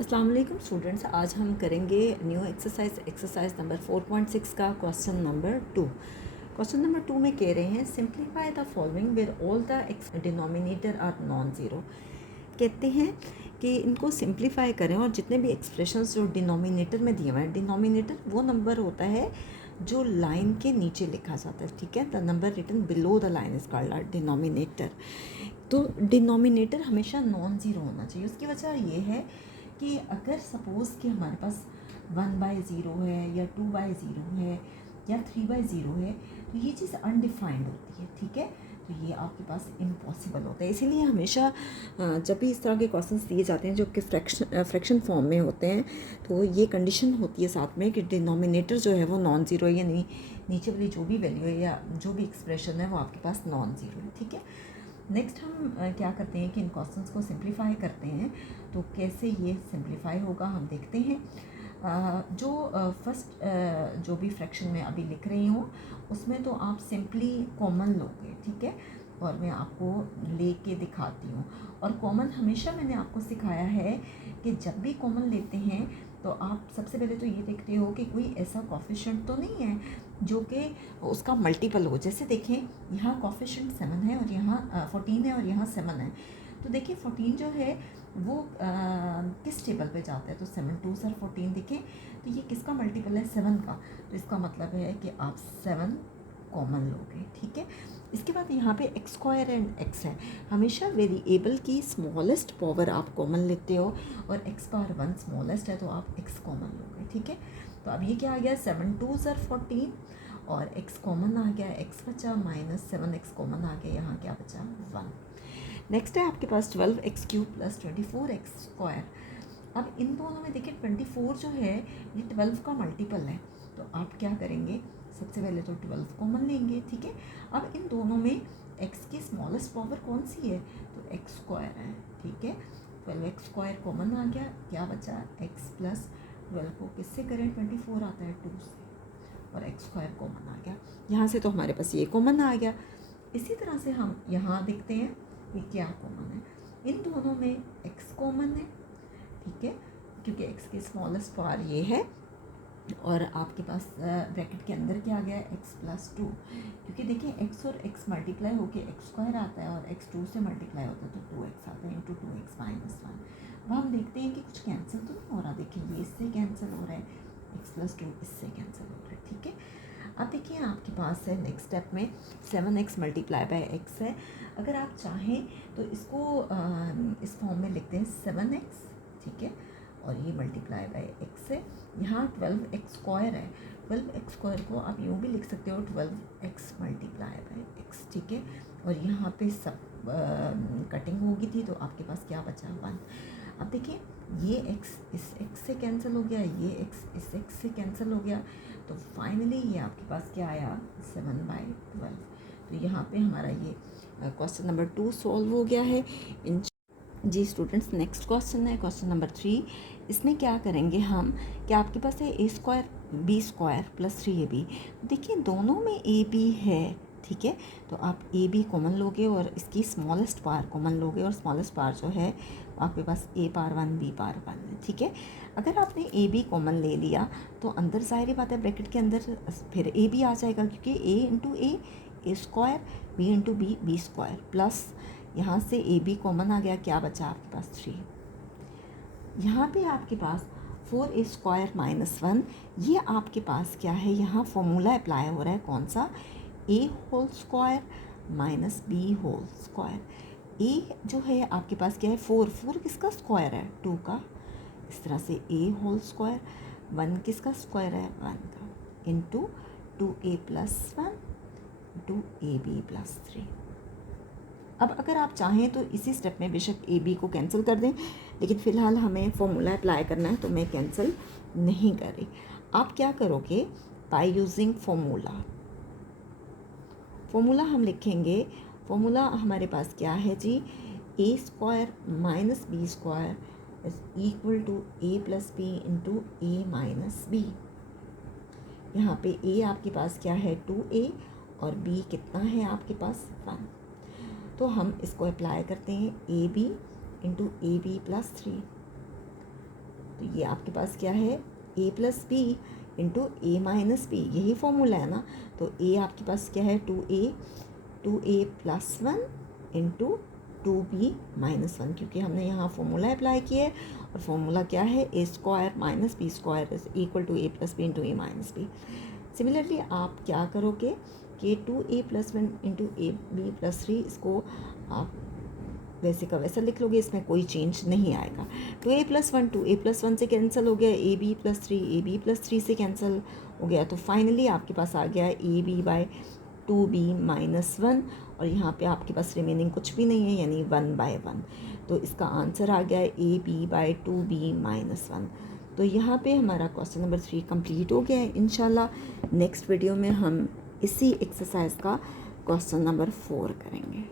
अस्सलाम वालेकुम स्टूडेंट्स, आज हम करेंगे न्यू एक्सरसाइज नंबर 4.6 का क्वेश्चन नंबर 2। क्वेश्चन नंबर 2 में कह रहे हैं simplify the following where all the denominator are non zero. कहते हैं कि इनको सिंप्लीफाई करें और जितने भी एक्सप्रेशंस जो डिनोमिनेटर में दिए हुए हैं, डिनोमिनेटर वो नंबर होता है जो लाइन के नीचे लिखा जाता है, ठीक है। The number written below the line is called denominator. तो डिनोमिनेटर हमेशा नॉन ज़ीरो होना चाहिए। उसकी वजह ये है कि अगर सपोज़ कि हमारे पास 1/0 है या 2/0 है या 3/0 है, तो ये चीज़ अनडिफाइंड होती है, ठीक है। तो ये आपके पास इम्पॉसिबल होता है। इसीलिए हमेशा जब भी इस तरह के क्वेश्चंस दिए जाते हैं जो कि फ्रैक्शन फॉर्म में होते हैं, तो ये कंडीशन होती है साथ में कि डिनोमिनेटर जो है वो नॉन ज़ीरो है, यानी नीचे वाली जो भी वैल्यू है या जो भी एक्सप्रेशन है वो आपके पास नॉन ज़ीरो है, ठीक है। नेक्स्ट हम क्या करते हैं कि इन क्वेश्चंस को सिंप्लीफाई करते हैं। तो कैसे ये सिंप्लीफाई होगा हम देखते हैं। जो फर्स्ट जो भी फ्रैक्शन में अभी लिख रही हूँ उसमें तो आप सिंपली कॉमन लोगे, ठीक है। और मैं आपको लेके दिखाती हूँ। और कॉमन हमेशा मैंने आपको सिखाया है कि जब भी कॉमन लेते हैं तो आप सबसे पहले तो ये देखते हो कि कोई ऐसा कोफिशिएंट तो नहीं है जो कि उसका मल्टीपल हो। जैसे देखें यहाँ कोफिशिएंट 7 है और यहाँ 14 है और यहाँ 7 है। तो देखिए 14 जो है वो किस टेबल पे जाता है, तो 7 2 सर 14 देखें तो ये किसका मल्टीपल है, 7 का। तो इसका मतलब है कि आप 7 कॉमन लोगे, ठीक है। इसके बाद यहाँ पे एक्स स्क्वायर एंड एक्स है। हमेशा वेरिएबल की स्मॉलेस्ट पावर आप कॉमन लेते हो और एक्स पावर 1 स्मॉलेस्ट है तो आप एक्स कॉमन लोगे, ठीक है। तो अब ये क्या आ गया, 7 2 सर 14 और एक्स कॉमन आ गया, एक्स बचा -7x कॉमन आ गया, यहाँ क्या बचा 1। नेक्स्ट है आपके पास 12x³ + 24x²। अब इन दोनों में देखिए 24 जो है ये 12 का मल्टीपल है, तो आप क्या करेंगे, सबसे पहले तो 12 कॉमन लेंगे, ठीक है। अब इन दोनों में x की स्मॉलेस्ट पावर कौन सी है, तो x² है, ठीक है। 12x² कॉमन आ गया, क्या बचा x + 12 को किससे करें, 24 आता है 2 से और x² कॉमन आ गया। यहाँ से तो हमारे पास ये कॉमन आ गया। इसी तरह से हम यहाँ देखते हैं ये क्या कॉमन है, इन दोनों में x कॉमन है, ठीक है, क्योंकि x की स्मॉलेस्ट पावर ये है। और आपके पास ब्रैकेट के अंदर क्या आ गया, x + 2, क्योंकि देखिए x और x मल्टीप्लाई होके x² आता है और x 2 से मल्टीप्लाई होता है तो 2x आता है इंटू 2x - 1। अब हम देखते हैं कि कुछ कैंसिल तो नहीं हो रहा, देखिए ये इससे कैंसिल हो रहा है, x + 2 इससे कैंसिल हो रहा है, ठीक है। अब देखिए आपके पास है नेक्स्ट स्टेप में 7x × x है। अगर आप चाहें तो इसको इस फॉर्म में लिखते हैं 7x, ठीक है, और ये × x है। यहाँ 12x² है, 12x² को आप यूँ भी लिख सकते हो 12x × x, ठीक है। और यहाँ पे सब कटिंग होगी थी तो आपके पास क्या बचा 1। अब देखिए ये x इस x से कैंसिल हो गया, ये x इस x से कैंसिल हो गया, तो फाइनली ये आपके पास क्या आया 7/12। तो यहाँ पे हमारा ये क्वेश्चन नंबर 2 सॉल्व हो गया है। जी स्टूडेंट्स, नेक्स्ट क्वेश्चन है क्वेश्चन नंबर 3। इसमें क्या करेंगे हम कि आपके पास है a² b² + 3ab। देखिए दोनों में ab है, ठीक है, तो आप ab कॉमन लोगे और इसकी स्मॉलेस्ट पावर कॉमन लोगे और स्मॉलेस्ट पावर जो है आपके पास a पावर 1 b पावर 1 है, ठीक है। अगर आपने ab कॉमन ले लिया तो अंदर ज़ाहिर बात है ब्रैकेट के अंदर फिर ab आ जाएगा, क्योंकि a × a² b × b b² plus यहाँ से ए बी कॉमन आ गया, क्या बचा आपके पास 3। यहाँ पे आपके पास 4a² - 1, ये आपके पास क्या है, यहाँ फॉर्मूला अप्लाई हो रहा है कौन सा, a² - b²। a जो है आपके पास क्या है 4 किसका स्क्वायर है 2 का, इस तरह से a² 1 किसका स्क्वायर है 1 का, इंटू 2a + 1 2ab + 3। अब अगर आप चाहें तो इसी स्टेप में बेशक ए बी को कैंसिल कर दें, लेकिन फ़िलहाल हमें फॉर्मूला अप्लाई करना है तो मैं कैंसिल नहीं कर रही। आप क्या करोगे, बाय यूजिंग फॉर्मूला हम लिखेंगे। फॉर्मूला हमारे पास क्या है जी, a² - b² is equal to a + b into a - b। यहाँ पे a आपके पास क्या है 2a और b कितना है आपके पास 1। तो हम इसको अप्लाई करते हैं ए बी × AB + 3। तो ये आपके पास क्या है, a plus B into A minus B, यही फॉर्मूला है ना। तो a आपके पास क्या है, 2a plus 1 into 2b minus 1, क्योंकि हमने यहाँ फॉर्मूला अप्लाई किया है और फॉर्मूला क्या है, a square minus B square is equal to a plus B into A minus B. Similarly आप क्या करोगे कि 2a plus 1 into A B plus 3, इसको आप वैसे का वैसा लिख लोगे, इसमें कोई चेंज नहीं आएगा। 2a प्लस 1 2a प्लस 1 से कैंसिल हो गया, A B plus 3 A B plus 3 से कैंसिल हो गया। तो फाइनली आपके पास आ गया A B by 2b minus 1, और यहाँ पे आपके पास रिमेनिंग कुछ भी नहीं है, यानी 1/1। तो इसका आंसर आ गया A B by 2b minus 1। तो यहाँ पे हमारा क्वेश्चन नंबर 3 कंप्लीट हो गया है। इंशाल्लाह नेक्स्ट वीडियो में हम इसी एक्सरसाइज का क्वेश्चन नंबर 4 करेंगे।